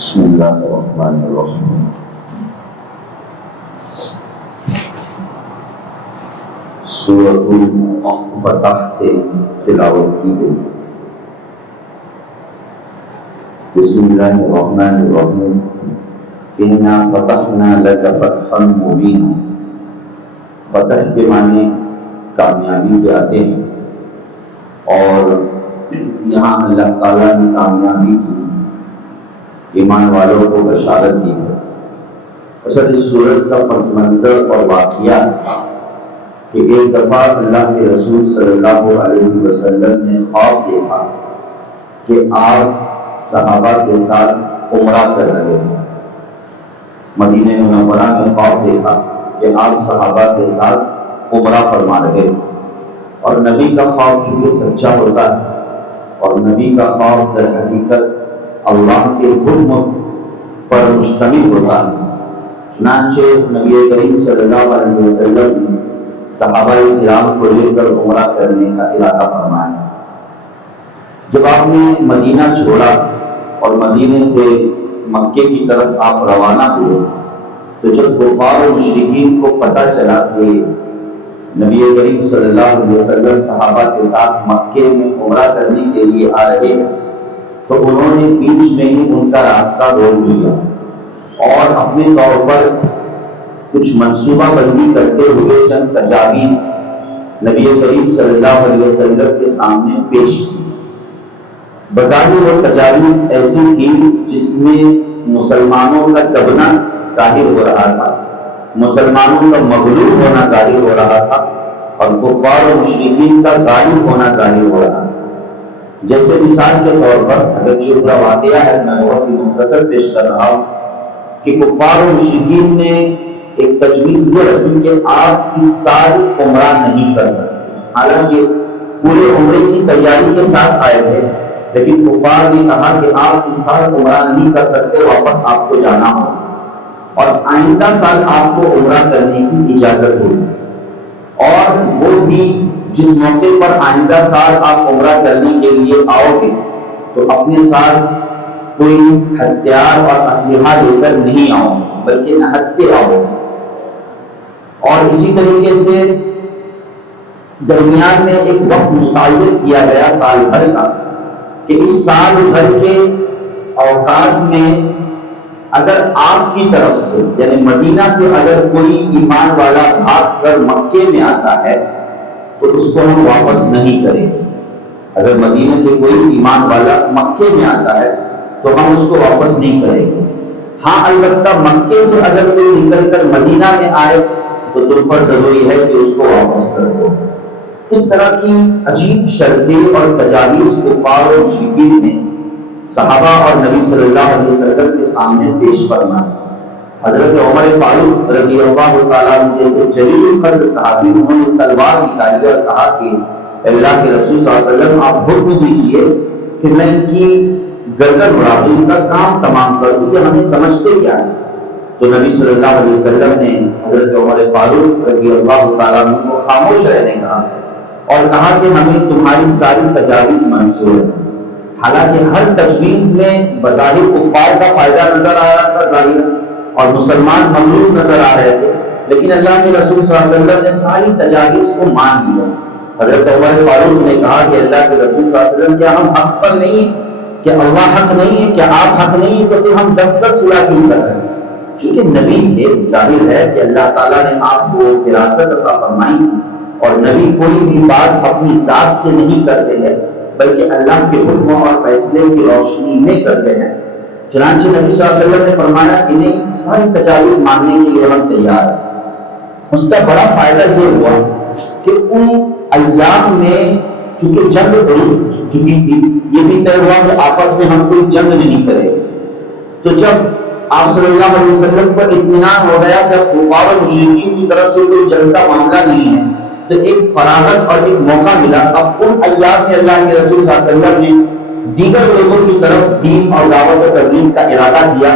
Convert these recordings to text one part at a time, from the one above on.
بسم اللہ الرحمن الرحیم۔ سورۃ الفتح سے تلاوت کی گئی۔ بسم اللہ الرحمن الرحیم۔ انا فتحنا لک فتحا مبینا۔ فتح کے معنی کامیابی کے آتے ہیں، اور یہاں اللہ تعالیٰ نے کامیابی کی ایمان والوں کو بشارت دی ہے۔ اصل اس سورت کا پس منظر اور واقعہ کہ ایک دفعہ اللہ کے رسول صلی اللہ علیہ وسلم نے خواب دیکھا کہ آپ صحابہ کے ساتھ عمرہ کر رہے ہیں۔ مدینہ منورہ میں خواب دیکھا کہ آپ صحابہ کے ساتھ عمرہ فرما رہے ہیں، اور نبی کا خواب چونکہ سچا ہوتا ہے، اور نبی کا خواب در حقیقت اللہ کے حکم پر مشتمل ہوتا ہے۔ چنانچہ نبی کریم صلی اللہ علیہ وسلم نے صحابہ کرام کو لے کر عمرہ کرنے کا ارادہ فرمایا۔ جب آپ نے مدینہ چھوڑا اور مدینے سے مکے کی طرف آپ روانہ ہوئے، تو جب کفار و مشرکین کو پتہ چلا کہ نبی کریم صلی اللہ علیہ وسلم صحابہ کے ساتھ مکے میں عمرہ کرنے کے لیے آ رہے ہیں، تو انہوں نے بیچ میں ہی ان کا راستہ روک دیا اور اپنے طور پر کچھ منصوبہ بندی کرتے ہوئے چند تجاویز نبی کریم صلی اللہ علیہ وسلم کے سامنے پیش کی۔ بظاہر وہ تجاویز ایسی تھی جس میں مسلمانوں کا دبنا ظاہر ہو رہا تھا، مسلمانوں کا مغلوب ہونا ظاہر ہو رہا تھا، اور کفار و مشرکین کا غالب ہونا ظاہر ہو رہا تھا۔ جیسے مثال کے طور پر اگر جو پورا واقعہ ہے میں بہت ہی مختصر پیش کر رہا ہوں کہ کفار و مشرکین نے ایک تجویز یہ رکھی کہ آپ اس سال عمرہ نہیں کر سکتے، حالانکہ پورے عمرے کی تیاری کے ساتھ آئے تھے، لیکن کفار نے کہا کہ آپ اس سال عمرہ نہیں کر سکتے، واپس آپ کو جانا ہو، اور آئندہ سال آپ کو عمرہ کرنے کی اجازت ہوگی، اور وہ بھی جس موقع پر آئندہ سال آپ عمرہ کرنے کے لیے آؤ گے تو اپنے ساتھ کوئی ہتھیار اور اسلحہ لے کر نہیں آؤ گے، بلکہ نہتے آؤ گے۔ اور اسی طریقے سے درمیان میں ایک وقت متعین کیا گیا سال بھر کا کہ اس سال بھر کے اوقات میں اگر آپ کی طرف سے یعنی مدینہ سے اگر کوئی ایمان والا بھاگ کر مکے میں آتا ہے تو اس کو ہم واپس نہیں کریں گے۔ اگر مدینے سے کوئی ایمان والا مکے میں آتا ہے تو ہم اس کو واپس نہیں کریں گے۔ ہاں البتہ مکے سے اگر کوئی نکل کر مدینہ میں آئے تو تم پر ضروری ہے کہ اس کو واپس کر دو۔ اس طرح کی عجیب شرطیں اور تجاویز کفار و مشرکین نے صحابہ اور نبی صلی اللہ علیہ وسلم کے سامنے پیش فرمائی۔ حضرت عمر فاروق رضی اللہ تعالیٰ عنہ جیسے جلیل القدر صحابی انہوں نے تلوار نکالی اور کہا کہ اللہ کے رسول صلی اللہ علیہ وسلم آپ حکم دیجئے کہ میں ان کی گردن اڑا دوں، ان کا کام تمام کر دوں، کہ ہمیں سمجھتے کیا ہے۔ تو نبی صلی اللہ علیہ وسلم نے حضرت عمر فاروق رضی اللہ تعالیٰ عنہ کو خاموش رہنے کہا اور کہا کہ ہمیں تمہاری ساری تجاویز منظور ہے۔ حالانکہ ہر تجویز میں بظاہر کفار کا فائدہ نظر آ رہا تھا ظاہر، اور مسلمان مغلوب نظر آ رہے تھے، لیکن اللہ کے رسول صلی اللہ علیہ وسلم نے ساری تجاویز کو مان لیا۔ حضرت عمر فاروق نے کہا کہ اللہ کے رسول صلی اللہ علیہ وسلم کیا ہم حق پر نہیں ہیں؟ کیا اللہ حق نہیں ہے؟ کیا آپ حق نہیں ہیں؟ تو پھر ہم دب کر صلح کیوں کر رہے ہیں؟ چونکہ نبی تھے، ظاہر ہے کہ اللہ تعالیٰ نے آپ کو فراست عطا فرمائی، اور نبی کوئی بھی بات اپنی ذات سے نہیں کرتے ہیں بلکہ اللہ کے حکم اور فیصلے کی روشنی میں کرتے ہیں۔ چنانچہ نبی صلی اللہ علیہ وسلم نے فرمایا کہ نہیں، ساری تجاویز ماننے کے لیے ہم تیار ہیں۔ اس کا بڑا فائدہ یہ ہوا کہ ان ایام میں چونکہ جنگ ہو چکی تھی، یہ بھی طے ہوا کہ آپس میں ہم کوئی جنگ نہیں کریں گے۔ تو جب آپ صلی اللہ علیہ وسلم پر اطمینان ہو گیا کہ کفار و مشرکین کی طرف سے کوئی جنگ کا معاملہ نہیں ہے، تو ایک فراغت اور ایک موقع ملا۔ اب ان ایام میں اللہ کے رسول صلی اللہ علیہ وسلم نے دیگر لوگوں کی طرف دین اور دعوت و تبلیغ کا ارادہ کیا،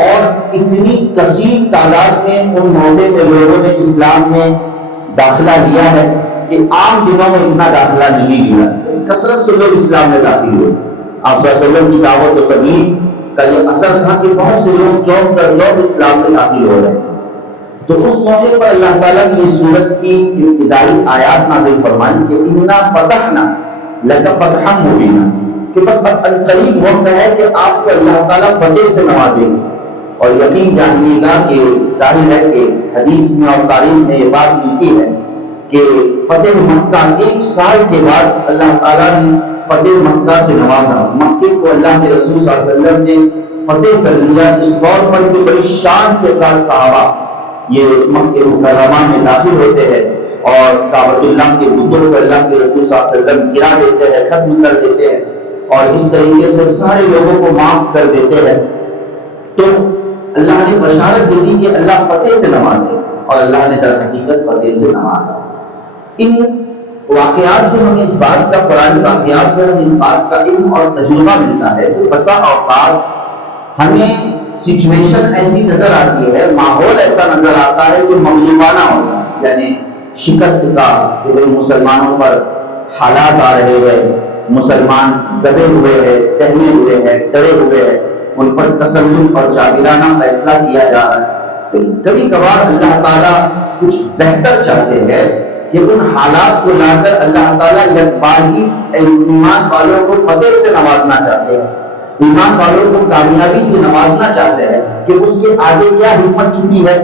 اور اتنی کثیر تعداد میں ان موقع میں لوگوں نے اسلام میں داخلہ لیا ہے کہ عام دنوں میں اتنا داخلہ نہیں لیا، کثرت سے لوگ اسلام میں داخل ہوئے۔ آپ صلی اللہ علیہ وسلم کی دعوت و تبلیغ کا یہ اثر تھا کہ بہت سے لوگ چوک در چوک اسلام میں داخل ہو رہے تھے۔ تو اس موقع پر اللہ تعالیٰ نے یہ سورت کی ابتدائی آیات نازل فرمائی کہ اِنَّا فَتَحْنَا لَكَ فَتْحًا مُبِينًا، کہ بس اب قریب وقت ہے کہ آپ کو اللہ تعالیٰ فتح سے نوازے گا۔ اور یقین جانیے گا کہ ظاہر ہے کہ حدیث میں اور تاریخ میں یہ بات ملتی ہے کہ فتح مکہ 1 سال کے بعد اللہ تعالیٰ نے فتح مکہ سے نوازا۔ مکے کو اللہ کے رسول صلی اللہ علیہ وسلم نے فتح کر لیا، اس طور پر کہ بڑی شان کے ساتھ صحابہ یہ مکہ مکرمہ میں داخل ہوتے ہیں اور کعبۃ اللہ کے بتوں کو اللہ کے رسول صلی اللہ علیہ وسلم گرا دیتے ہیں، ختم کر دیتے ہیں اور اس طریقے سے سارے لوگوں کو معاف کر دیتے ہیں۔ تو اللہ نے بشارت دے دی کہ اللہ فتح سے نوازے، اور اللہ نے در حقیقت فتح سے نوازا۔ ان واقعات سے ہمیں اس بات کا، قرآنی واقعات سے ہمیں اس بات کا علم اور تجربہ ملتا ہے کہ بسا اوقات ہمیں سچویشن ایسی نظر آتی ہے، ماحول ایسا نظر آتا ہے جو مغلوبانہ ہوتا ہے، یعنی شکست کا، کہ بھئی مسلمانوں پر حالات آ رہے ہیں، مسلمان دبے ہوئے ہیں، سہمے ہوئے ہیں، ڈرے ہوئے ہیں، ان پر تسلط اور جابرانہ فیصلہ کیا جا رہا ہے۔ لیکن کبھی کبھار اللہ تعالیٰ کچھ بہتر چاہتے ہیں کہ ان حالات کو لا کر اللہ تعالیٰ یکبارگی ایمان والوں کو فتح سے نوازنا چاہتے ہیں، ایمان والوں کو کامیابی سے نوازنا چاہتے ہیں، کہ اس کے آگے کیا حکمت چھپی ہے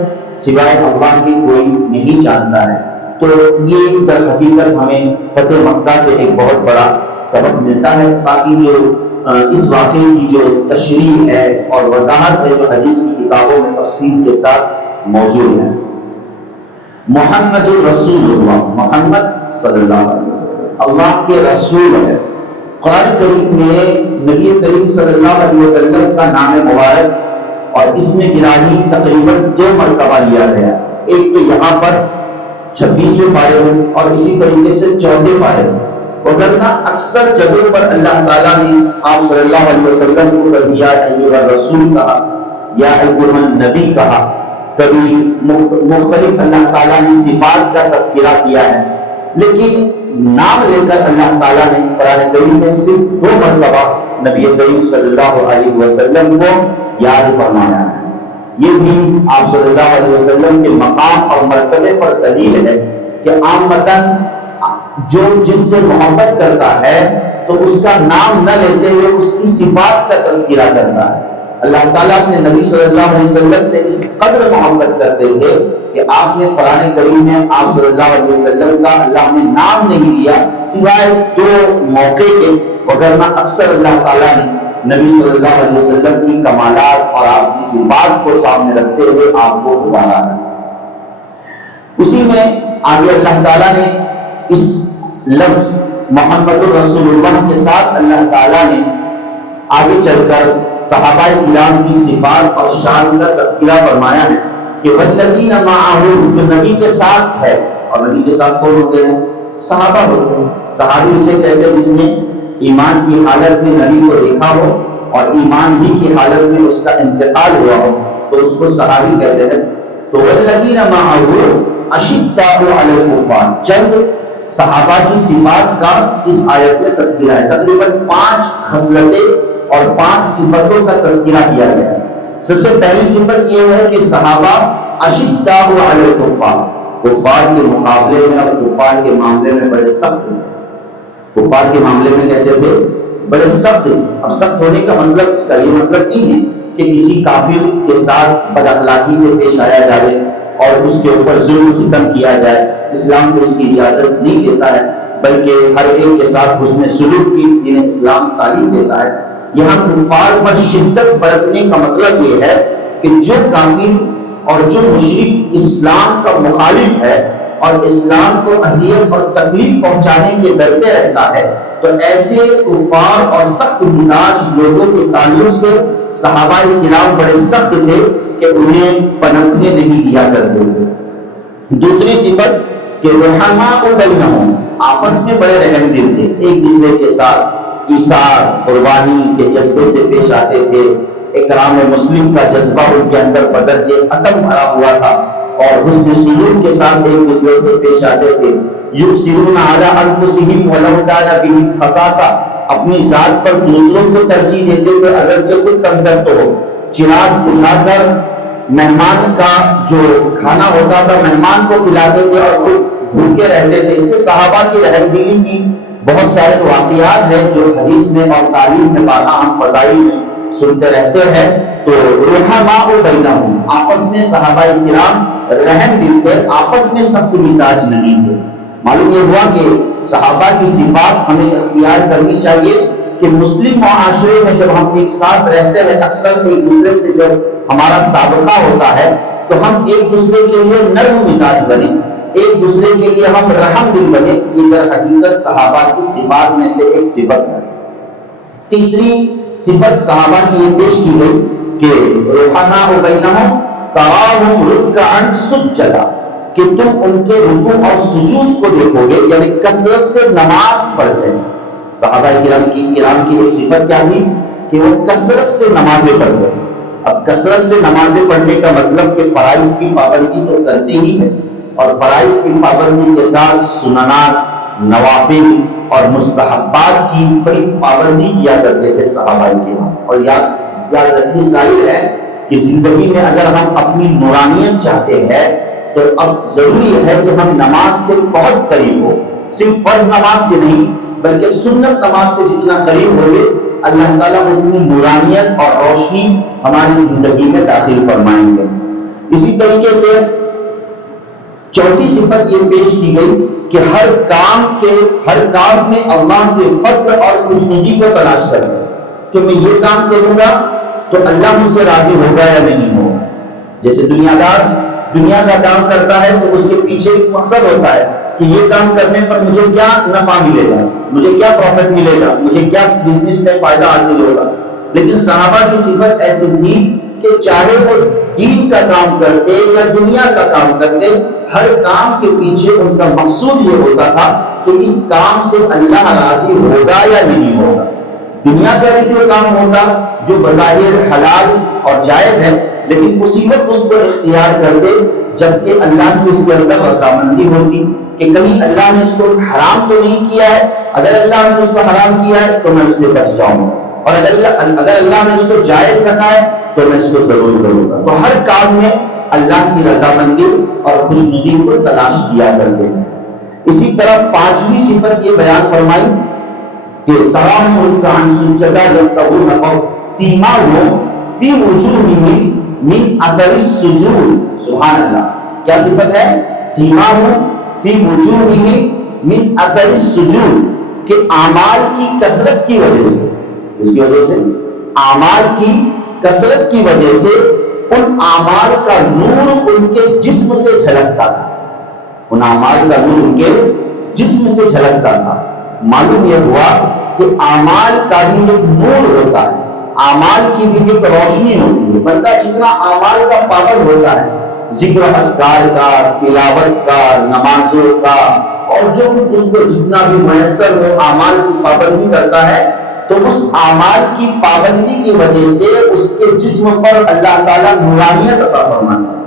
سوائے اللہ کی کوئی نہیں جانتا ہے۔ تو یہ در حقیقت ہمیں فتح مکہ سے ایک بہت بڑا سبق ملتا ہے۔ باقی جو اس واقعے کی جو تشریح ہے اور وضاحت ہے جو حدیث کی کتابوں میں تفصیل کے ساتھ موجود ہے۔ محمد الرسول اللہ، محمد صلی اللہ علیہ وسلم اللہ کے رسول ہے۔ قرآن کریم میں نبی کریم صلی اللہ علیہ وسلم کا نام مبارک اور اس میں گرامی تقریباً 2 مرتبہ لیا گیا، ایک تو یہاں پر 26ویں پارے میں اور اسی طریقے سے 14ویں پارے میں، وگرنہ اکثر جگہوں پر اللہ تعالیٰ نے آپ صلی اللہ علیہ وسلم کو کبھی یا ایھا الرسول کہا یا ایھا النبی کہا، کبھی مختلف اللہ تعالیٰ نے صفات کا تذکرہ کیا ہے، لیکن نام لے کر اللہ تعالیٰ نے قرآن کریم میں صرف 2 مرتبہ نبی کریم صلی اللہ علیہ وسلم کو یاد فرمایا ہے۔ یہ بھی آپ صلی اللہ علیہ وسلم کے مقام اور مرتبے پر دلیل ہے کہ عامتاً جو جس سے محبت کرتا ہے تو اس کا نام نہ لیتے ہوئے اس کی صفات کا تذکرہ کرتا ہے۔ اللہ تعالیٰ اپنے نبی صلی اللہ علیہ وسلم سے اس قدر محبت کرتے تھے کہ آپ نے قرآن کریم میں آپ صلی اللہ علیہ وسلم کا اللہ نے نام نہیں لیا سوائے 2 موقع کے، وگرنہ اکثر اللہ تعالیٰ نے نبی صلی اللہ علیہ وسلم کی کمالات اور آپ کی صفات کو سامنے رکھتے ہوئے آپ کو پکارا ہے۔ اسی میں آگے اللہ تعالیٰ نے اس لفظ محمد الرسول اللہ کے ساتھ اللہ تعالیٰ نے آگے چل کر صحابہ کرام کی صفات اور شان کا تذکرہ فرمایا ہے کہ والذین معہ، جو نبی کے ساتھ ہے، اور نبی کے ساتھ کون ہوتے ہیں؟ صحابہ ہوتے ہیں۔ صحابی اسے کہتے ہیں جس نے ایمان کی حالت میں نبی کو دیکھا ہو اور ایمان ہی کی حالت میں اس کا انتقال ہوا ہو تو اس کو صحابی کہتے ہیں۔ تو والذین معہ اشداء علی الکفار، چند صحابہ کی صفات کا اس آیت میں تذکرہ ہے۔ تقریباً 5 خصلتیں اور 5 صفتوں کا تذکرہ کیا گیا ہے۔ سب سے پہلی صفت یہ ہے کہ صحابہ اشداء علی الکفار، کفار کے مقابلے میں اور کفار کے معاملے میں بڑے سخت تھے۔ کفار کے معاملے میں کیسے تھے؟ بڑے سخت تھے۔ اب سخت ہونے کا مطلب، اس کا یہ مطلب نہیں ہے کہ کسی کافر کے ساتھ بد اخلاقی سے پیش آیا جائے اور اس کے اوپر ظلم ستم کیا جائے، اسلام کو اس کی اجازت نہیں دیتا ہے، بلکہ ہر ایک کے ساتھ حسن سلوک کی جنہیں اسلام تعلیم دیتا ہے۔ یہاں کفار پر شدت برتنے کا مطلب یہ ہے کہ جو کافر اور جو مشرک اسلام کا مخالف ہے اور اسلام کو اذیت اور تکلیف پہنچانے کے ڈرتے رہتا ہے، تو ایسے کفار اور سخت مزاج لوگوں کے تعلق سے صحابہ کرام بڑے سخت تھے کہ انہیں پنپنے نہیں دیا کرتے تھے۔ دوسری صفت کہ رحماء بینہم، آپس میں بڑے رحم دل تھے، ایک دوسرے کے ساتھ ایثار قربانی کے جذبے سے پیش آتے تھے۔ اکرام مسلم کا جذبہ ان کے اندر بدرجہ عدم بھرا ہوا تھا اور حسن سلوک کے ساتھ ایک دوسرے سے پیش آتے تھے۔ یؤثرون علی انفسہم ولو کان بہم خصاصہ، اپنی ذات پر دوسروں کو ترجیح دیتے تھے اگرچہ کوئی تندرست ہو. چراغ بجھا کر مہمان کا جو کھانا ہوتا تھا مہمان کو کھلاتے تھے اور خود بھوکے رہتے تھے. یہ صحابہ کی رہنمائی کی بہت سارے واقعات ہیں جو حدیث میں اور تعلیم میں ہم فضائل میں سنتے رہتے ہیں. تو رحماء بینہم آپس میں صحابہ کرام رحم دل تھے, آپس میں سخت مزاج نہیں تھے. معلوم یہ ہوا کہ صحابہ کی صفات ہمیں اختیار کرنی چاہیے کہ مسلم معاشرے میں جب ہم ایک ساتھ رہتے ہیں اکثر ایک دوسرے سے جب ہمارا سابقہ ہوتا ہے تو ہم ایک دوسرے کے لیے نرم مزاج بنے, ایک دوسرے کے لیے ہم رحم دل بنے. یہ در حقیقت صحابہ کی صفات میں سے ایک صفت ہے. تیسری صفت صحابہ کی یہ پیش کی گئی کہ رحماء بینہم تراہم رکعا سجدا, کہ تم ان کے رکوع اور سجود کو دیکھو گے, یعنی کثرت سے نماز پڑھتے ہیں. صحابہ کرام کی ایک صفت کیا تھی کہ وہ کثرت سے نمازیں پڑھتے ہیں. اب کثرت سے نمازیں پڑھنے کا مطلب کہ فرائض کی پابندی تو کرتے ہی ہے, اور فرائض کی پابندی کے ساتھ سننات, نوافل اور مستحبات کی بڑی پابندی کیا کرتے تھے صحابہ کرام. اور یاد رکھنی ظاہر ہے کہ زندگی میں اگر ہم اپنی نورانیت چاہتے ہیں تو اب ضروری ہے کہ ہم نماز سے بہت قریب ہو. صرف فرض نماز سے نہیں بلکہ سنت نماز سے جتنا قریب ہوگے اللہ تعالیٰ اتنی نورانیت اور روشنی ہماری زندگی میں داخل فرمائیں گے. اسی طریقے سے چوتھی صفت یہ پیش کی گئی کہ ہر کام میں اللہ کے فضل اور خوشنودی کو تلاش کرتے ہیں کہ میں یہ کام کروں گا تو اللہ مجھ سے راضی ہوگا یا نہیں ہوگا. جیسے دنیا دار دنیا کا کام کرتا ہے تو اس کے پیچھے ایک مقصد ہوتا ہے کہ یہ کام کرنے پر مجھے کیا نفع ملے گا, مجھے کیا پروفٹ ملے گا, مجھے کیا بزنس میں فائدہ حاصل ہوگا. لیکن صحابہ کی صفت ایسی تھی کہ چاہے وہ دین کا کام کرتے یا دنیا کا کام کرتے, ہر کام کے پیچھے ان کا مقصود یہ ہوتا تھا کہ اس کام سے اللہ راضی ہوگا یا نہیں ہوگا. دنیا کا بھی جو کام ہوتا جو بظاہر حلال اور جائز ہے لیکن مصیبت اس کو اختیار کرتے جبکہ اللہ کی اس کے اندر رضامندی ہوتی کہ کہیں اللہ نے اس کو حرام تو نہیں کیا ہے, اگر اللہ نے اس کو حرام کیا ہے تو میں اس سے بچ جاؤں گا, اور اگر اللہ نے اس کو جائز رکھا ہے تو میں اس کو ضرور کروں گا. تو ہر کام میں اللہ کی رضامندی اور خوشنودی کو تلاش کیا کرتے ہیں. اسی طرح پانچویں صفت یہ بیان فرمائی کہ تراہم رکعا سجدا یبتغون سیماہم فی وجوہہم من اثر السجود. سبحان اللہ, کیا صفت ہے؟ سیماہم فی وجوہہم من اثر السجود, کہ اعمال کی کثرت کی وجہ سے, اس کی وجہ سے اعمال کی کثرت کی وجہ سے ان اعمال کا نور ان کے جسم سے جھلکتا تھا, ان اعمال کا نور ان کے جسم سے جھلکتا تھا. معلوم یہ ہوا کہ اعمال کا بھی ایک نور ہوتا ہے, اعمال کی بھی ایک روشنی ہوتی ہے. بندہ جتنا اعمال کا پابند ہوتا ہے, ذکر اذکار کا, تلاوت کا, نمازوں کا اور جو کچھ اس کو جتنا بھی میسر ہو اعمال کی پابندی کرتا ہے, تو اس اعمال کی پابندی کی وجہ سے اس کے جسم پر اللہ تعالیٰ نورانیت عطا فرماتا ہے.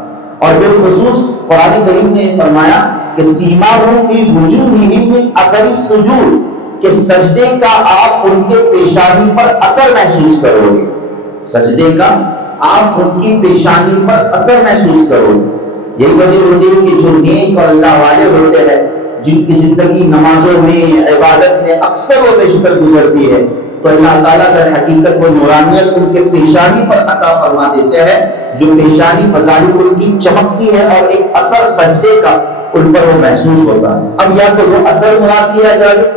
اور بالخصوص قرآن کریم نے فرمایا کہ سیماہم فی وجوہہم من اثر السجود, کہ سجدے کا آپ ان کے پیشانی پر اثر محسوس کرو گے, سجدے کا آپ ان کی پیشانی پر اثر محسوس کرو گے. یہی وجہ ہوتی ہے کہ جو نیک اور اللہ والے ہوتے ہیں جن کی زندگی نمازوں میں عبادت میں اکثر و بیشتر گزرتی ہے, تو اللہ تعالیٰ در حقیقت وہ نورانیت ان کے پیشانی پر عطا فرما دیتے ہیں, جو پیشانی بظاہر ان کی چمکتی ہے اور ایک اثر سجدے کا ان پر وہ محسوس ہوتا ہے. اب یا تو وہ اثر مراد کیا جائے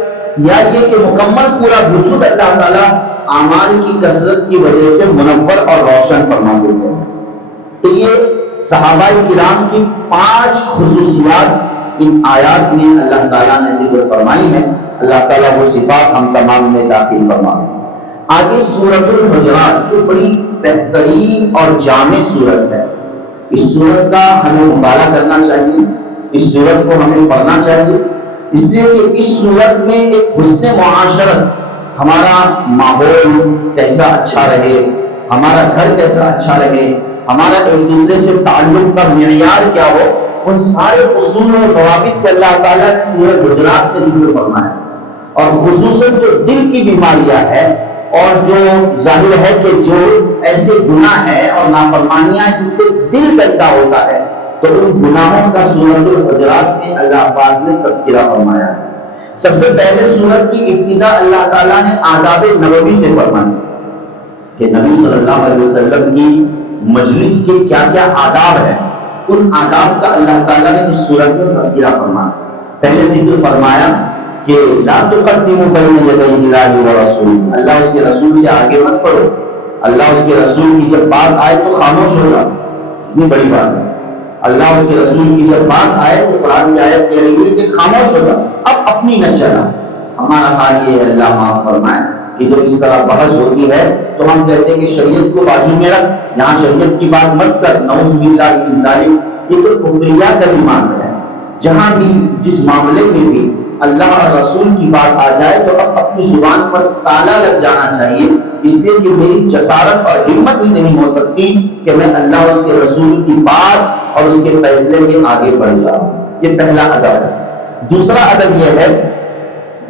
یا یہ کہ مکمل پورا وجود اللہ تعالیٰ اعمال کی کثرت کی وجہ سے منور اور روشن فرما دیتے ہیں. تو یہ صحابہ کرام کی 5 خصوصیات ان آیات میں اللہ تعالیٰ نے ذکر فرمائی ہیں. اللہ تعالیٰ وہ صفات ہم تمام میں داخل فرمائے. آگے سورۃ الحجرات جو بڑی بہترین اور جامع سورت ہے, اس سورت کا ہمیں مطالعہ کرنا چاہیے, اس سورت کو ہمیں پڑھنا چاہیے, اس لیے کہ اس سورت میں ایک حسن معاشرت, ہمارا ماحول کیسا اچھا رہے, ہمارا گھر کیسا اچھا رہے, ہمارا ایک دوسرے سے تعلق کا معیار کیا ہو, ان سارے اصول و ضوابط کو اللہ تعالیٰ نے سورۃ حجرات میں ذکر فرمایا. اور خصوصاً جو دل کی بیماریاں ہیں اور جو ظاہر ہے کہ جو ایسے گناہ ہیں اور نافرمانیاں جس سے دل گندا ہوتا ہے، تو ان گناہوں کا سورۃ الحجرات میں اللہ پاک نے تذکرہ فرمایا۔ سب سے پہلے سورت کی ابتدا اللہ تعالیٰ نے آداب نبوی سے فرمائی کہ نبی صلی اللہ علیہ وسلم کی مجلس کے کیا کیا آداب ہیں، ان آداب کا اللہ تعالیٰ نے اس سورت میں تذکرہ فرمایا۔ پہلے ذکر فرمایا کہ لا تقدموا بین یدی اللہ ورسولہ، اللہ اس کے رسول سے آگے مت پڑھو، اللہ اس کے رسول کی جب بات آئے تو خاموش ہو جاؤ، اتنی بڑی بات ہے۔ اللہ اس کے رسول کی جب بات آئے تو قرآن کی آیت کہہ رہی ہے کہ خاموش ہو جاؤ، اب اپنی نہ چلا۔ ہمارا حال یہ ہے، اللہ معاف فرمائے، کہ جب اس طرح بحث ہوتی ہے تو ہم کہتے ہیں کہ شریعت کو بازو میں رکھ، یہاں شریعت کی بات مت کر، نعوذ باللہ من ذالک، یہ تو کفریہ کا ایمان ہے۔ جہاں بھی جس معاملے میں بھی اللہ اور رسول کی بات آ جائے تو اب اپنی زبان پر تالا لگ جانا چاہیے، اس لیے کہ میری جسارت اور ہمت ہی نہیں ہو سکتی کہ میں اللہ اور اس کے رسول کی بات اور اس کے فیصلے کے آگے بڑھ جاؤں۔ یہ پہلا ادب ہے۔ دوسرا ادب یہ ہے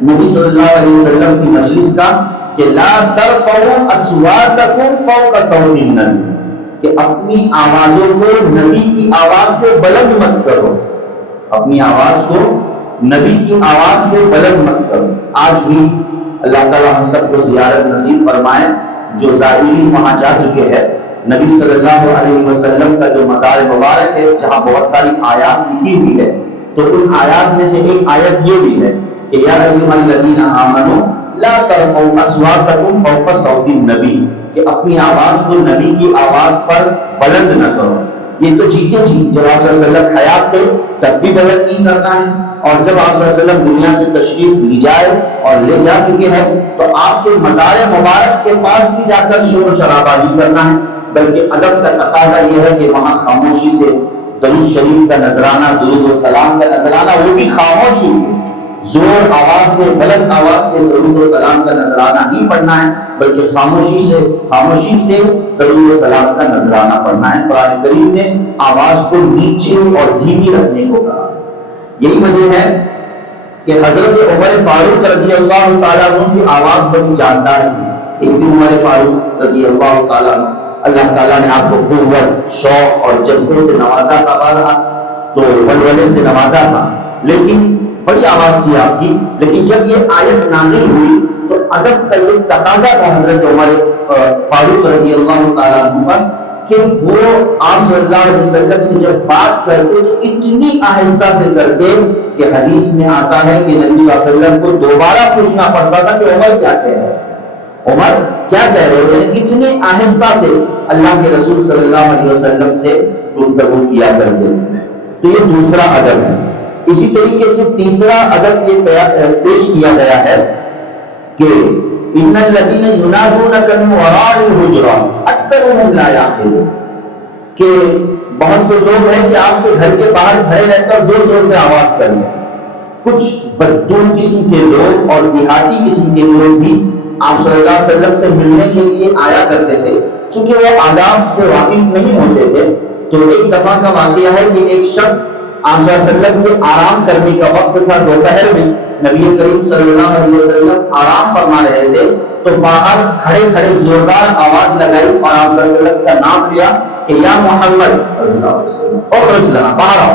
نبی صلی اللہ علیہ وسلم کی مجلس کا کہ لا ترفعوا اصواتکم فوق صوت النبی، کہ اپنی آوازوں کو نبی کی آواز سے بلند مت کرو، اپنی آواز کو نبی کی آواز سے بلند مت کرو۔ آج بھی اللہ تعالیٰ ہم سب کو زیارت نصیب فرمائے، جو زائرین وہاں جا چکے ہیں، نبی صلی اللہ علیہ وسلم کا جو مزار مبارک ہے جہاں بہت ساری آیات لکھی ہوئی ہے، تو ان آیات میں سے ایک آیت یہ بھی ہے کہ یا ایھا الذین آمنوا لا ترفعوا اصواتکم فوق صوت النبی، کہ اپنی آواز کو نبی کی آواز پر بلند نہ کرو۔ یہ تو جیتے جی جب آپ صلی اللہ علیہ وسلم حیات تھے تب بھی بلند نہیں کرنا ہے، اور جب آپ صلی اللہ علیہ وسلم دنیا سے تشریف لی جائے اور لے جا چکے ہیں تو آپ کے مزار مبارک کے پاس بھی جا کر شور و شرابہ نہیں کرنا ہے، بلکہ ادب کا تقاضا یہ ہے کہ وہاں خاموشی سے درود شریف کا نذرانہ، درود و سلام کا نذرانہ، وہ بھی خاموشی سے، زور آواز سے، بلند آواز سے درود و سلام کا نذرانہ نہیں پڑھنا ہے، بلکہ خاموشی سے درود و سلام کا نذرانہ پڑھنا ہے۔ قرآن کریم نے آواز کو نیچے اور دھیمی رکھنے کو کہا۔ یہی وجہ ہے کہ حضرت عمر فاروق رضی اللہ تعالیٰ عنہ کی آواز بڑی جاندار تھی۔ ایک دن عمر فاروق رضی اللہ تعالیٰ عنہ، اللہ تعالیٰ نے آپ کو قوت، شوق اور جذبے سے نوازا تھا، تو ولولے سے نوازا تھا، لیکن بڑی آواز تھی آپ کی۔ لیکن جب یہ آیت نازل ہوئی تو ادب کا یہ تقاضا تھا حضرت عمر فاروق رضی اللہ تعالیٰ عنہ کا کہ وہ آپ صلی اللہ علیہ وسلم سے جب بات کرتے تو اتنی آہستہ سے کرتے کہ حدیث میں آتا ہے کہ نبی صلی اللہ علیہ وسلم کو دوبارہ پوچھنا پڑتا تھا کہ عمر کیا کہہ رہے ہیں، عمر کیا کہہ رہے ہیں، یعنی اتنی آہستہ سے اللہ کے رسول صلی اللہ علیہ وسلم سے گفتگو کیا کرتے۔ تو یہ دوسرا ادب ہے۔ اسی طریقے سے تیسرا ادب یہ پیش کیا گیا ہے کہ ان الذین ینادونک من وراء الحجرات اکثرهم لا یعقلون، کہ بہت سے لوگ ہیں کہ آپ کے گھر کے باہر کھڑے رہ کر زور زور سے آواز کر رہے ہیں۔ کچھ بددون قسم کے لوگ اور دیہاتی قسم کے لوگ بھی آپ صلی اللہ علیہ وسلم سے ملنے کے لیے آیا کرتے تھے، چونکہ وہ آداب سے واقف نہیں ہوتے تھے۔ تو ایک دفعہ کا واقعہ ہے کہ ایک شخص آپ صلی اللہ علیہ وسلم کے آرام کرنے کا وقت تھا، دوپہر میں نبی کریم صلی اللہ علیہ وسلم آرام فرما رہے تھے، تو باہر کھڑے کھڑے زوردار آواز لگائی اور آپ صلی اللہ علیہ وسلم کا نام لیا کہ یا محمد صلی اللہ علیہ وسلم، اور رجلا باہر آؤ،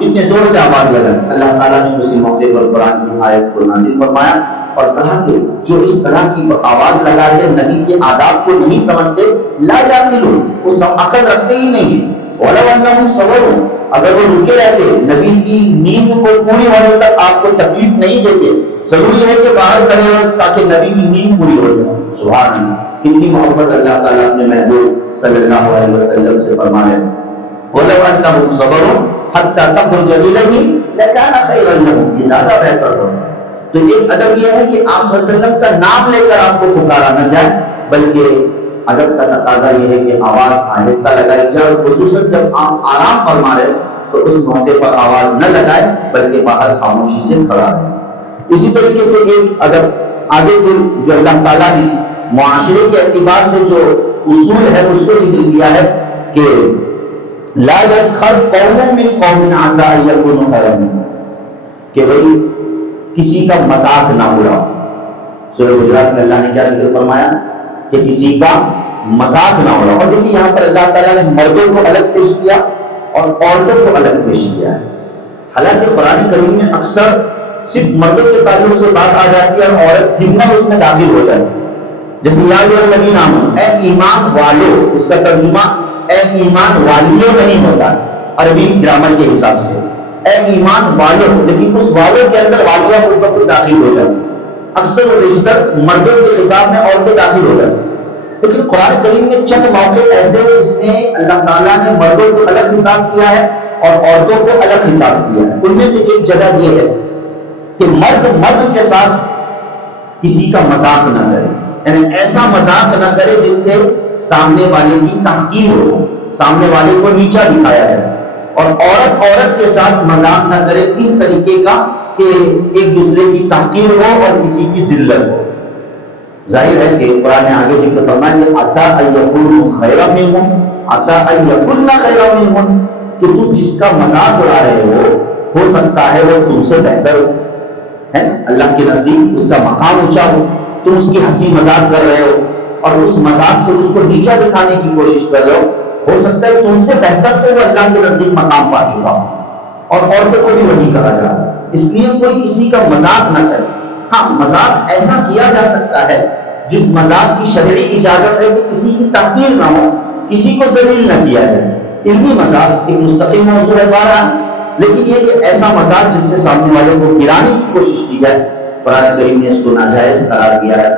اتنے زور سے آواز لگائی۔ اللہ تعالیٰ نے اسی موقع پر قرآن کی آیت کو نازل فرمایا اور کہا کہ جو اس طرح کی آواز لگا کے نبی کے آداب کو نہیں سمجھتے، لا یعقلون، وہ عقل رکھتے ہی نہیں۔ وَلَوْ أَنَّهُمْ صَبَرُوا، اگر وہ رکے رہتے، نبی کی نیند کو پوری ہونے تک آپ کو تکلیف نہیں دیتے، ضروری ہے کہ باہر کھڑے ہوں تاکہ نبی کی نیند پوری ہو جائے۔ سبحان اللہ، کتنی محبت اللہ تعالیٰ اپنے محبوب صلی اللہ علیہ وسلم سے فرمائے۔ وَلَوْ أَنَّهُمْ صَبَرُوا حَتَّى تَخْرُجَ إِلَيْهِمْ لَكَانَ خَيْرًا لَهُمْ، یہ زیادہ بہتر ہوگا۔ تو ایک ادب یہ ہے کہ آپ صلی اللہ علیہ وسلم کا نام لے کر آپ کو پکارا نہ جائے، بلکہ ادب کا تقاضا یہ ہے کہ آواز آہستہ لگائی جائے، اور خصوصاً جب آپ آرام فرما رہے تو اس موقع پر آواز نہ لگائے بلکہ باہر خاموشی سے کھڑا رہے۔ اسی طریقے سے ایک ادب آگے پھر جو اللہ تعالیٰ نے معاشرے کے اعتبار سے جو اصول ہے اس کو ذکر کیا ہے کہ لا یسخر قوم من قوم عسى ان یکونوا خیرا منہم، کہ بھئی کسی کا مذاق نہ اڑاؤ. سورہ حجرات میں اللہ نے کیا ذکر فرمایا کہ کسی کا مذاق نہ اڑاؤ. اور دیکھیے یہاں پر اللہ تعالیٰ نے مردوں کو الگ پیش کیا اور عورتوں کو الگ پیش کیا ہے. حالانکہ قرآن کریم میں اکثر صرف مردوں کے تعلق سے بات آ جاتی ہے اور عورت ضمن اس میں داخل ہو جاتی ہے. جیسے یا ایھا الذین آمنوا، اے ایمان والو، اس کا ترجمہ اے ایمان والیوں نہیں ہوتا ہے عربی گرامر کے حساب سے، اے ایمان والو، لیکن اس والوں کے اندر والیہ خود بخود داخل ہو جاتی ہے. اکثر وہ رشتہ مردوں کے خطاب میں عورتیں داخل ہو جاتی ہیں. لیکن قرآن کریم میں چند موقع ایسے ہیں جس میں اللہ تعالیٰ نے مردوں کو الگ خطاب کیا ہے اور عورتوں کو الگ خطاب کیا ہے. ان میں سے ایک جگہ یہ ہے کہ مرد کے ساتھ کسی کا مذاق نہ کرے، یعنی ایسا مذاق نہ کرے جس سے سامنے والے کی تحقیر ہو، سامنے والے کو نیچا دکھایا جائے. اور عورت کے ساتھ مذاق نہ کرے اس طریقے کا کہ ایک دوسرے کی تحقیر ہو اور کسی کی ذلت ہو. ظاہر ہے کہ قرآن نے آگے ذکر فرمایا کہ عسیٰ ان یکونوا خیرا منہم، عسیٰ ان یکن خیرا منہم، کہ تم جس کا مذاق اڑا رہے ہو سکتا ہے وہ تم سے بہتر ہو. ہے اللہ کے نزدیک اس کا مقام اونچا ہو. تم اس کی ہنسی مذاق کر رہے ہو اور اس مذاق سے اس کو نیچا دکھانے کی کوشش کر رہے ہو سکتا ہے تم سے بہتر تو وہ اللہ کے نزدیک مقام پا چکا ہو. اور عورتوں کو بھی وہی کہا جا رہا ہے. اس لیے کوئی کسی کا مذاق نہ کرے. ہاں مذاق ایسا کیا جا سکتا ہے جس مذاق کی شرعی اجازت ہے کہ کسی کی تحقیر نہ ہو، کسی کو ذلیل نہ کیا جائے. علمی مذاق ایک مستقل موضوع ہے بہرحال، لیکن یہ کہ ایسا مذاق جس سے سامنے والے کو گرانے کی کوشش کی جائے، قرآن کریم نے اس کو ناجائز قرار دیا ہے.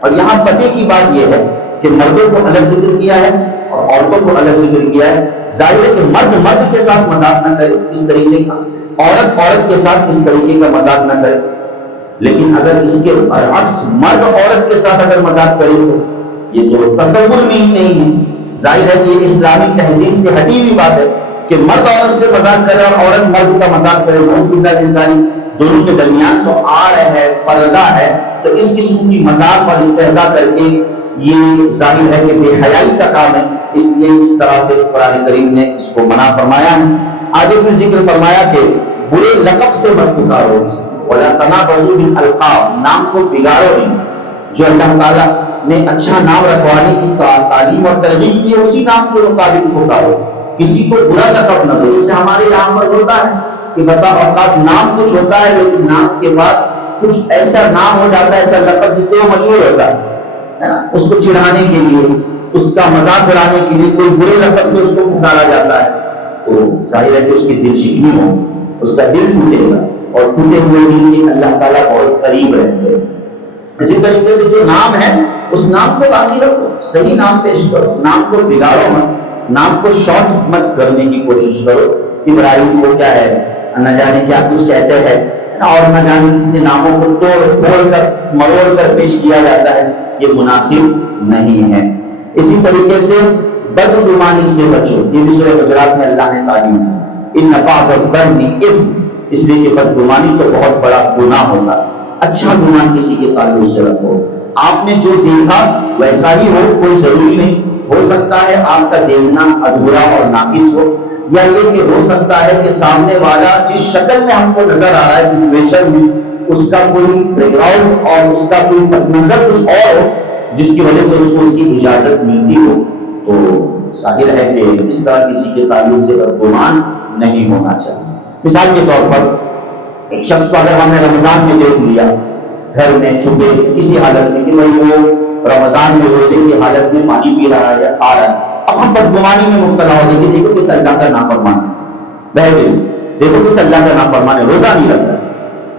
اور یہاں پتے کی بات یہ ہے کہ مردوں کو الگ ذکر کیا ہے اور عورتوں کو الگ ذکر کیا ہے. ظاہر ہے کہ مرد کے ساتھ مذاق نہ کرے اس طریقے کا، عورت کے ساتھ اس طریقے کا مذاق نہ کرے. لیکن اگر اس کے برعکس مرد عورت کے ساتھ اگر مذاق کرے تو یہ تو تصور میں ہی نہیں ہے. ظاہر ہے کہ یہ اسلامی تہذیب سے ہٹی ہوئی بات ہے کہ مرد عورت سے مذاق کرے اور عورت مرد کا مذاق کرے. نعوذ باللہ من ذالک. دونوں کے درمیان تو آڑ ہے، پردہ ہے، تو اس قسم کی مذاق اور استہزاء کر کے یہ ظاہر ہے کہ بے حیائی کا کام ہے. اس لیے اس طرح سے قرآن کریم نے اس کو منع فرمایا ہے. آگے پھر ذکر فرمایا کہ برے لقب سے مت پکارو، وَلَا تَنَابَزُوا بِالْأَلْقَابِ، نام کو بگاڑو نہیں. جو اللہ تعالیٰ نے اچھا نام رکھوانے کی تعلیم اور ترغیب کی اسی نام کے مطابق پکارو. کسی کو برا لقب نہ دو. جیسے ہمارے یہاں پر ہوتا ہے کہ بسا اوقات نام کچھ ہوتا ہے لیکن نام کے بعد کچھ ایسا نام ہو جاتا ہے، ایسا لقب جس سے وہ مشہور ہوتا ہے نا، اس کو چڑھانے کے لیے، اس کا مذاق اڑانے کے لیے کوئی برے لقب سے اس کو پکارا جاتا ہے. تو ظاہر ہے کہ اس کی دل شکنی ہو، اس کا دل ٹوٹے گا اور ٹوٹے ہوئے دل کے اللہ تعالیٰ بہت قریب رہتے ہیں. اسی طریقے سے جو نام ہے اس نام کو باقی رکھو، صحیح نام پیش کرو، نام کو بگاڑو مت، نام کو شارٹ مت کرنے کی کوشش کرو. ابراہیم کو کیا ہے نہ جانے کیا کچھ کہتے ہیں اور نہ جانے کتنے ناموں کو توڑ کر مروڑ کر پیش کیا جاتا ہے. یہ مناسب نہیں ہے. اسی طریقے سے بدگمانی سے بچو. یہ بھی سورہ حجرات میں اللہ نے تعلیم دی. ان بعض الظن اثم، اس لیے کہ بدگمانی تو بہت بڑا گناہ ہوتا ہے. اچھا گناہ کسی کے تعلق سے رکھو. آپ نے جو دیکھا ویسا ہی ہو، کوئی ضروری نہیں. ہو سکتا ہے آپ کا دیکھنا ادھورا اور ناقص ہو، یا یہ کہ ہو سکتا ہے کہ سامنے والا جس شکل میں ہم کو نظر آ رہا ہے سچویشن میں اس کا کوئی بیک گراؤنڈ اور اس کا کوئی پس منظر کچھ اور ہو جس کی وجہ سے اس کو اس کی اجازت ملتی ہو. تو ظاہر ہے کہ اس طرح کسی کے تعلق سے بدگمان نہیں ہونا چاہیے. مثال کے طور پر ایک شخص کو اگر ہم نے رمضان میں دیکھ لیا گھر میں چھپے کسی حالت میں کہ بھائی وہ رمضان میں روزے کی حالت میں پانی پی رہا ہے یا کھا رہا ہے، اب ہم بدگمانی میں مبتلا ہو گئے کہ دیکھو کس اللہ کا نافرمان ہے، بہرحال دیکھو کس اللہ کا نافرمان ہے، روزہ نہیں رکھتا.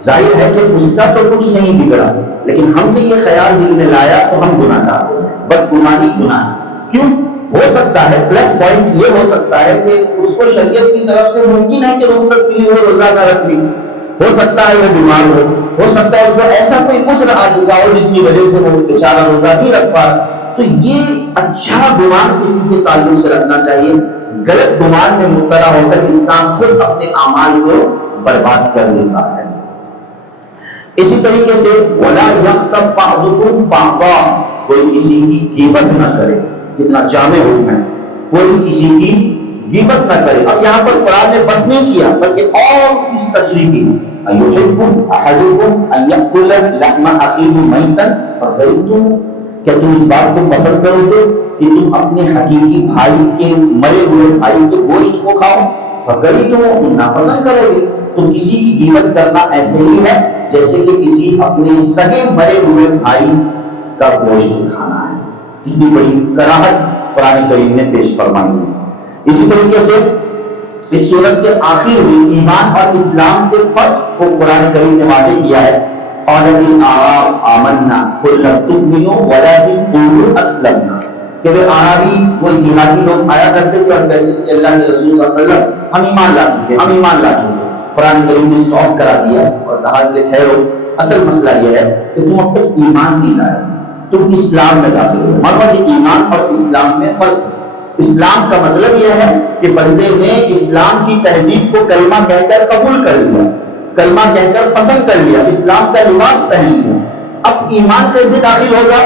ظاہر ہے کہ اس کا تو کچھ نہیں بگڑا، لیکن ہم نے یہ خیال دل میں لایا تو ہم گناہ گار ہو جائیں. بدگمانی گناہ کیوں ہو سکتا ہے؟ پلس پوائنٹ یہ ہو سکتا ہے کہ اس کو شریعت کی طرف سے ممکن ہے کہ رخصت کے لیے وہ روزہ نہ رکھ لی، ہو سکتا ہے وہ بیمار ہو سکتا ہے اس کو ایسا کوئی عذر آ چکا ہو جس کی وجہ سے وہ بیچارہ روزہ نہیں رکھ پا. تو یہ اچھا گمان کسی کے تعلق سے رکھنا چاہیے. غلط گمان میں مبتلا ہو کر انسان خود اپنے اعمال کو برباد کر دیتا ہے. اسی طریقے سے وَلَا يَغْتَبْ بَعْضُكُمْ بَعْضًا، کوئی کسی کی غیبت نہ کرے. کتنا جامع حکم ہے، کوئی کسی کی غیبت نہ کرے. اب یہاں پر قرآن نے بس نہیں کیا بلکہ اور اس کی تشریح کی اَيُحِبُّ أَحَدُكُمْ أَن يَأْكُلَ لَحْمَ أَخِيهِ مَيْتًا فَكَرِهْتُمُوهُ، کیا تم اس بات کو پسند کرو گے کہ تم اپنے حقیقی بھائی کے مرے ہوئے بھائی کے گوشت کو کھاؤ؟ فَكَرِهْتُمُوهُ، تم ناپسند کرو گے۔ تو کسی کی غیبت کرنا ایسے ہی ہے جیسے کہ کسی اپنے سگے مرے ہوئے بھائی کا گوشت کھانا ہے۔ اتنی بڑی کراہت قرآن کریم نے پیش فرمائی ہے۔ اسی طریقے سے اس سورت کے آخر میں ایمان اور اسلام کے فرق کو قرآن کریم نے واضح کیا ہے۔ قَالَتِ الْأَعْرَابُ آمَنَّا قُل لَّمْ تُؤْمِنُوا وَلَٰكِن قُولُوا أَسْلَمْنَا، کہ وہ اعرابی وہ دیہاتی لوگ آیا کرتے تھے اور کہتے تھے کہ اللہ کے رسول صلی اللہ علیہ وسلم ہم ایمان لا چکے، ہم ایمان لا چکے۔ قرآن کریم نے اسٹاپ کرا دیا اور کہا کہ ٹھہرو، اصل مسئلہ یہ ہے کہ تم اب تک ایمان نہیں لائے، تم اسلام میں داخل ہوئے۔ مطلب ایمان اور اسلام میں فرق۔ اسلام کا مطلب یہ ہے کہ بندے نے اسلام کی تہذیب کو کلمہ کہہ کر قبول کر لیا، کلمہ کہہ کر پسند کر لیا، اسلام کا لباس پہن لیا۔ اب ایمان کیسے داخل ہوگا؟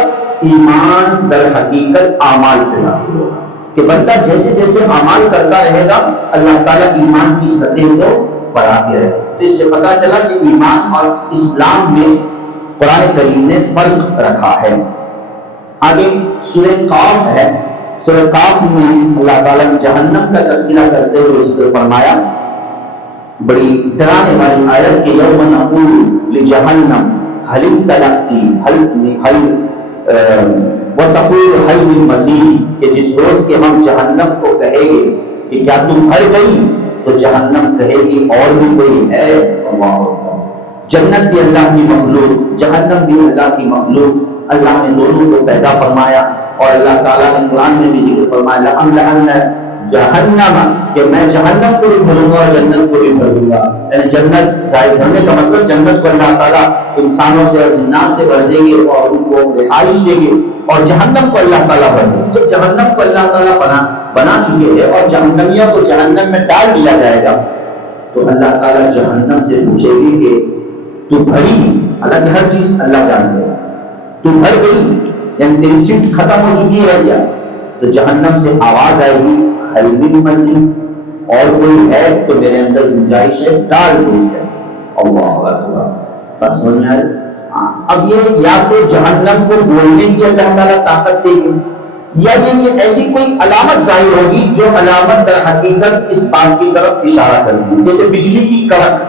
ایمان در حقیقت اعمال سے داخل ہوگا، کہ بندہ جیسے جیسے اعمال کرتا رہے گا اللہ تعالیٰ ایمان کی سطح کو بڑھاتے رہے۔ تو اس سے پتا چلا کہ ایمان اور اسلام میں قرآن کریم نے فرق رکھا ہے۔ آگے سورہ قاف ہے، سورہ قاف میں اللہ تعالیٰ نے جہنم کا تذکرہ کرتے ہوئے اس کو فرمایا، بڑی ڈرانے والی آیت کہ یوم نقول لجہنم هل امتلأت وتقول هل من مزید، کہ جس روز کے ہم جہنم کو کہیں گے کہ کیا تم بھر گئی، تو جہنم کہے گی اور بھی کوئی ہے۔ اللہ اکبر۔ جنت بھی اللہ کی مخلوق، جہنم بھی اللہ کی مخلوق، اللہ نے دونوں کو پیدا فرمایا۔ اور اللہ تعالیٰ نے قرآن میں بھی ذکر فرمایا لَأَمْلَأَنَّ جہنم، کہ میں جہنم کو بھی بھروں گا اور جنت کو بھی بھروں گا۔ یعنی جنت ظاہر کرنے کا مطلب جنت کو اللہ تعالیٰ انسانوں سے اور جنات سے بھر دیں گے اور ان کو رہائش دیں گے، اور جہنم کو اللہ تعالیٰ بھر دیں گے۔ جب جہنم کو اللہ تعالیٰ بنا چکے ہیں اور جہنمیوں کو جہنم میں ڈال دیا جائے گا، تو اللہ تعالیٰ جہنم سے پوچھے گی کہ تو بھری؟ حالانکہ ہر چیز اللہ جانتے ہیں، تو بھر گئی یعنی تیری سیٹ ختم ہو چکی ہے کیا؟ تو جہنم سے آواز آئے گی هل من مزید، اور کوئی ہے تو میرے اندر گنجائش ہے، ڈال کوئی ہے۔ اللہ اکبر۔ بس سمجھ میں آئے؟ اب یہ یا تو جہنم کو بولنے کی اللہ تعالیٰ طاقت دے گی، یا یہ کہ ایسی کوئی علامت ظاہر ہوگی جو علامت در حقیقت اس بات کی طرف اشارہ کرتی ہے، جیسے بجلی کی کڑک۔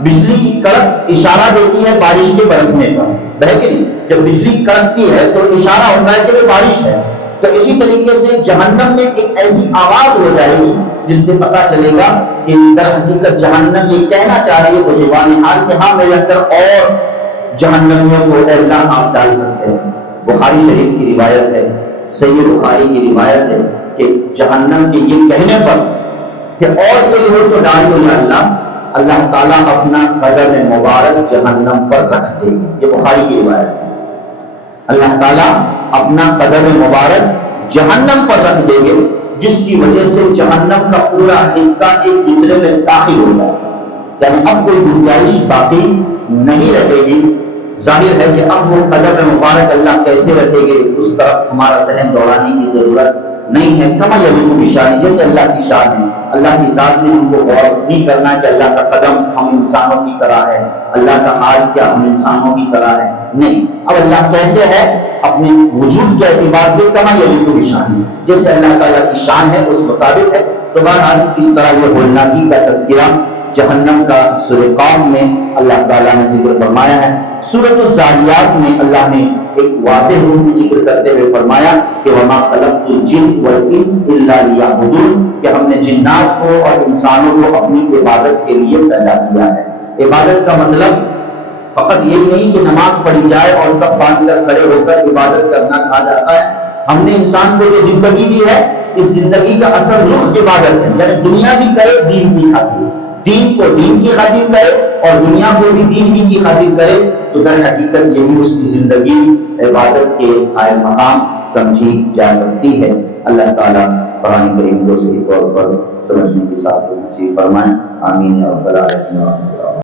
بجلی کی کڑک اشارہ دیتی ہے بارش کے برسنے کا، ہے کہ نہیں؟ جب بجلی کڑکتی ہے تو اشارہ ہوتا ہے کہ وہ بارش ہے۔ تو اسی طریقے سے جہنم میں ایک ایسی آواز ہو جائے گی جس سے پتا چلے گا کہ در حقیقت جہنم یہ کہنا چاہ رہی ہے وہ زبان حال کہ ہاں میرے اندر اور جہنمیوں کو اے اللہ آپ ڈال سکتے ہیں۔ بخاری شریف کی روایت ہے، صحیح بخاری کی روایت ہے کہ جہنم کے یہ کہنے پر کہ اور کوئی ہو تو ڈال دو یا اللہ، اللہ تعالیٰ اپنا قدم مبارک جہنم پر رکھ دے گی۔ یہ بخاری کی روایت ہے۔ اللہ تعالیٰ اپنا قدم مبارک جہنم پر رکھ دیں گے، جس کی وجہ سے جہنم کا پورا حصہ ایک دوسرے میں داخل ہو جائے گا، یعنی اب کوئی گنجائش باقی نہیں رہے گی۔ ظاہر ہے کہ اب وہ قدم مبارک اللہ کیسے رکھے گے اس طرف ہمارا ذہن دوڑانے کی ضرورت نہیں ہے۔ کما یلیق بشان، جیسے اللہ کی شان ہے، اللہ کی ذات میں ہم کو غور نہیں کرنا کہ اللہ کا قدم ہم انسانوں کی طرح ہے، اللہ کا حال کیا ہم انسانوں کی طرح ہے، نہیں۔ اب اللہ کیسے ہے اپنے وجود کے اعتبار سے کما یلیق بشان، جیسے اللہ تعالیٰ کی شان ہے اس مطابق ہے۔ تو بہرحال اس طرح یہ ہولناکی کا تذکرہ جہنم کا سورہ قاف میں اللہ تعالیٰ نے ذکر فرمایا ہے۔ سورۃ الذاریات میں اللہ نے ایک واضح حکم ذکر کرتے ہوئے فرمایا کہ وما خلقت الجن والانس الا لیعبدون، کہ ہم نے جنات کو اور انسانوں کو اپنی عبادت کے لیے پیدا کیا ہے۔ عبادت کا مطلب فقط یہی نہیں کہ نماز پڑھی جائے اور سب باندھ کر کھڑے ہو کر عبادت کرنا کہا جاتا ہے۔ ہم نے انسان کو جو زندگی دی ہے اس زندگی کا اثر روح عبادت ہے، یعنی دنیا بھی کرے دین کی خاطر، دین کو دین کی خاطر کرے اور دنیا کو بھی دین کی خاطر کرے، تو در حقیقت یہی اس کی زندگی عبادت کے قائم مقام سمجھی جا سکتی ہے۔ اللہ تعالیٰ قرآن کریم کو صحیح طور پر سمجھنے کی ساتھ نصیب فرمائیں، آمین یا رب العالمین۔